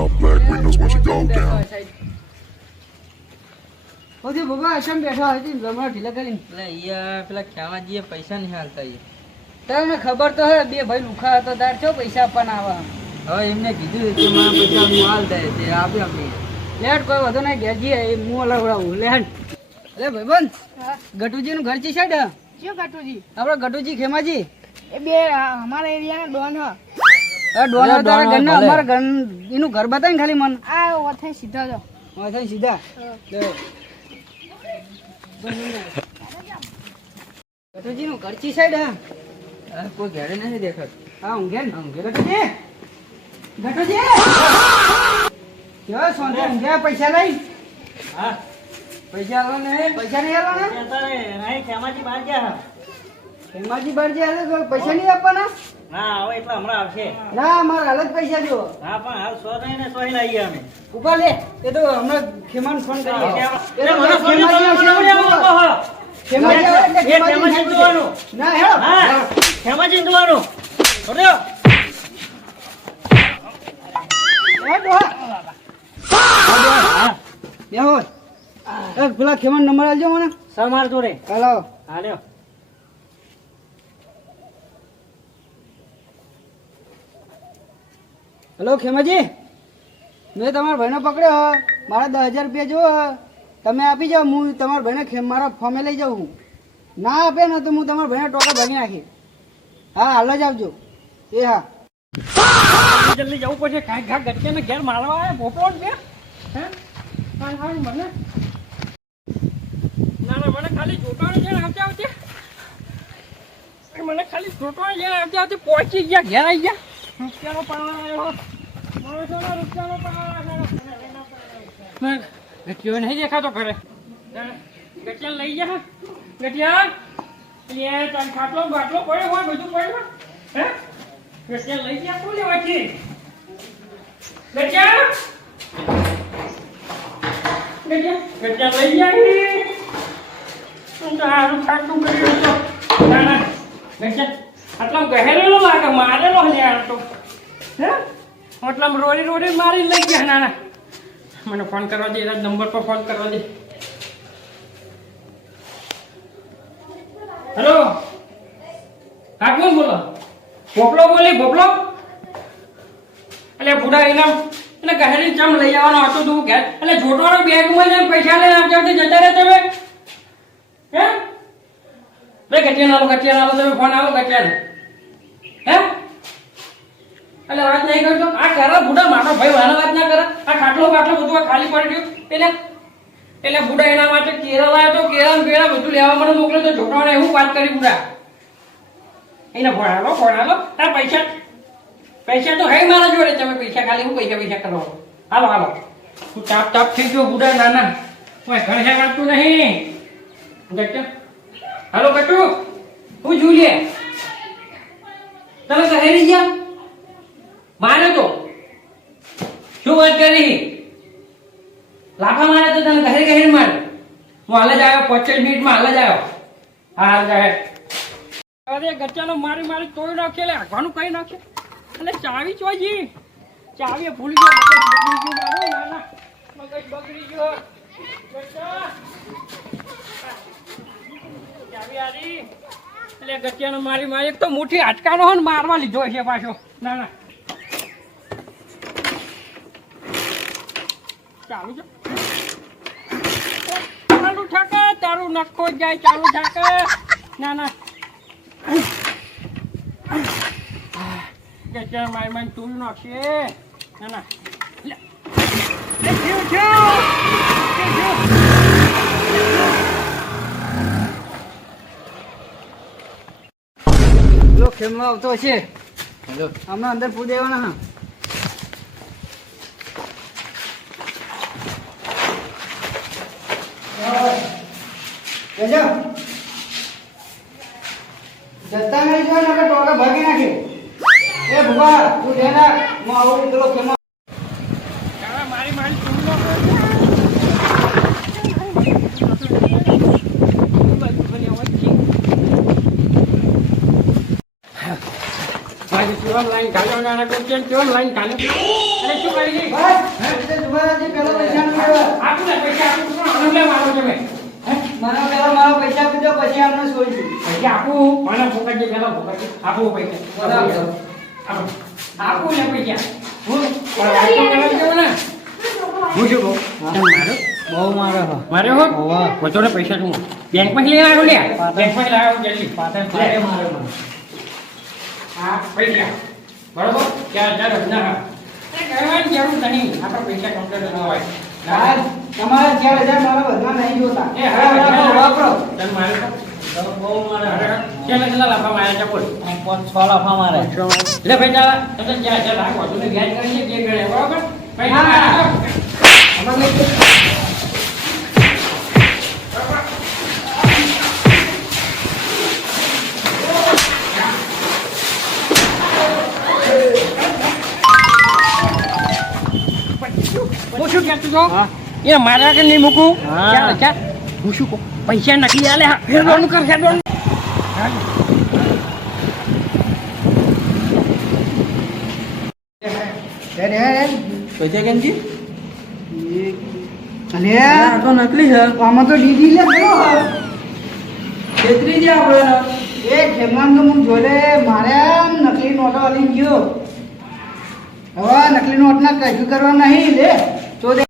all black windows once you go down. ઓથી બાબા અસમ બેઠા હતી રમણા ઢીલા કરીને એટલે યાર પેલા ખ્યામાજીએ પૈસા નહીં હાલતા ઈ. તમને ખબર તો હે બે ભાઈ લુખા હતો તાર ચો પૈસા આપવાના આવા હવે એમને કીધું કે મારા પૈસા હું હાલ દે તે આપ્યા અમે. લેટ કોઈ વધુ નહીં ગેજી એ મું લવડાવું લેટ અરે ભાઈબંધ ગટુજીનું ઘર છે સાઈડ શું કાટુજી આપણે ગટુજી ખેમાજી એ બે અમારા એરિયાના ડોન હ ડોન તારા ઘરના અમારા ઘર એનું ઘર બતાય ને ખાલી મને આ ઓથે સીધા જો થઈ સીધા ગટુજીનું ઘર છે સાઈડ આ કોઈ ઘરે નથી દેખાતું. હા ઊંઘે ને ઊંઘે ગટુજી ગટુજી કેવા સોંધે ઊંઘે પૈસા લઈ હા પૈસા આલો ને પૈસા નહીં આલવાના અત્યારે નહીં ખેમાજી બહાર ગયા. ખેમાજી બાર જે હાલે તો પૈસા નહીં આપવાના ના હવે એટલે હમણાં આવશે. ના અમારા હાલત પૈસા જો હા પણ હાલ 100 નહીં ને 100 લઈ ગયા અમે. ઉપર લે એ તો હમણાં ખેમાન ફોન કરીએ હા. એ તો મને ફોન ખેમાજી આવશે, ખેમાજી આવે એટલે ખેમાજી જોવાનું. ના હેડો હા ખેમાજી જોવાનું. ઓર્યો હેડો હા બેહો એ પેલા ખેમાન નંબર આલજો મને સમાર જોડે હાલો હાલ્યો. હેલો ખેમાજી મેં તમારા ભાઈને પકડ્યો મારા 10,000 રૂપિયા જો તમે આપી જાઓ હું તમારા ભાઈને મારા ફોર્મે લઈ જાઉં છું ના આપે ને તો હું તમારા ભાઈને ટોકા ભાગી નાખી હા હાલ જ આવજો એ હા જલ્દી જવું પડશે. કાંઈ ઘા ગટકે ને ઘેર મારવા આવે પોપડો જ બે હે હા હા મને ના ના મને ખાલી જોટાણી છે ને આવતે આવતે મને ખાલી જોટાણી છે ને આવતે આવતે પહોંચી ગયા ઘેર આવી ગયા. રૂપિયાનો પાવર આવ્યો માણસોનો રૂપિયાનો પાવર આવ્યો. ગટિયો નહીં દેખાતો ઘરે ગટિયા લઈ જા ગટિયા એ તન ખાટલો બાટલો પડ્યો હોય બધું પડ્યું હે ગટિયા લઈ ગયા શું લેવા છે ગટિયા ગટિયા લઈ જાય તું તો હારું ખાટલું કર્યું તો ના ના ગટિયા આટલા ગહેરેલો લાગે મારેલો ને યાર તો હે આટલા રોડી રોડી મારી લઈ ગયા ના ના મને ફોન કરવા દે એના નંબર પર ફોન કરવા દે. હેલો હા કોણ બોલો ભોપલો બોલી ભોપલો એટલે બુડા એને ગહેરી ચમ લઈ આવવાનો હતો તું ઘેર એટલે જોટવાનો બેગમાં જઈને પૈસા લઈને આવતા જતા રહે તમે હે બે ગટિયા નાલો તમે ફોન આવો ગટિયા હે એટલે વાત નહીં કરતો આ કરે બુડા મારો ભાઈ વાના વાત ના કરે આ ખાટલો બાટલો બધું ખાલી પડી ગયું એટલે બુડા એના માટે કેળા લાવ્યો તો કેળા ને પેલા બધું લેવા મને મોકલ્યો તો છોકરાઓને એવું વાત કરી બુડા એને ભણાલો તાર પૈસા તો હે મારા જોડે તમે પૈસા ખાલી હું પૈસા કરો હાલો તું તાપ થઈ ગયો બુડા નાના કોઈ ઘર છે વાંચતું નહીં ગટ્ટુ હાલો ગટ્ટુ હું જુલીએ તમે કહે રહી ગયા મારે તો શું વાત કરી લાફા મારે તો તને ઘરે મારે હું હાલ જ આવ્યો 25 મિનિટમાં હાલ જ આવ્યો હા હાલ જાય અરે ગચ્ચાનો મારી તોડી નાખે એટલે આગવાનું કઈ નાખે એટલે ચાવી ચોજી ચાવી ભૂલી ગયો મગજ બગડી ગયો ચાવી આરી એટલે ગચ્ચાનો મારી એક તો મુઠ્ઠી હાટકાનો હોય ને મારવા લીધો છે પાછો ના ના ચાલુ છે ચાલુ ઠાકે તારું નખો જાય ચાલુ ઠાકે ના ના ગચ્ચાનો મારી તૂલ નાખશે ના ના ખેમમાં આવતો હશે હેલો હમણાં અંદર પૂરી દેવાના હા જતા નહીં જો ને ટોકા ભાગી નાખે એ ભગવાન તું ધ્યાન રાખ હું આવું પેલો ખેમા મારી લાઈન કાઢો લાઈન કાઢો અરે શું કરી ગઈ બસ એટલે જુવાજી પેલા પૈસા નું લેવા આપું ને પૈસા આપું તો આનંદ લે મારો તમે મને પેલા મારા પૈસા આપી દો પછી આમને છોડી દઉં પૈસા આપું મને ફોકટ પેલા ફોકટ આપું પૈસા બરાબર. આપું ને પૈસા હું પણ વાત તો કરવા દેવો ને હું શું કહું મારો બહુ મારે મારે હો વચો ને પૈસા તું બેંક માં લઈને આવ્યો લે બેંક માં લાવ્યો જલ્દી મારે હા પૈસા બરોબર ચાર ચાર ના હા કહેવાની જરૂર નહીં આપણા પૈસા કમ્પ્લીટ ન હોય સાહેબ તમારા 4000 મારા બધા નહીં જોતા એ હા વાપરો તને મારે બહુ મારે કેટલા લાફા માર્યા છે બોલ 6 લાફા મારે લે ભાઈ ચાલ તમે ચાર ચાર લાખ વધુ ને વ્યાજ કરીને જે ગણે બરોબર ભાઈ હા. અમારે હું શું કહેતો છો એ મારા કે નહીં મૂકું ચાલ ચાલ હું શું કહું પૈસા નકલી આલે હા ફેરવાનું કર ફેરવાનું પૈસા કેમજી અને આ તો નકલી છે આમાં તો ડીડી લે ગયો છેતરી જા આપણે એ ખેમાન તો હું જોડે મારે આમ નકલી નોટો આલી ગયો હવે નકલી નોટ ના કશું કરવા નહીં લે તો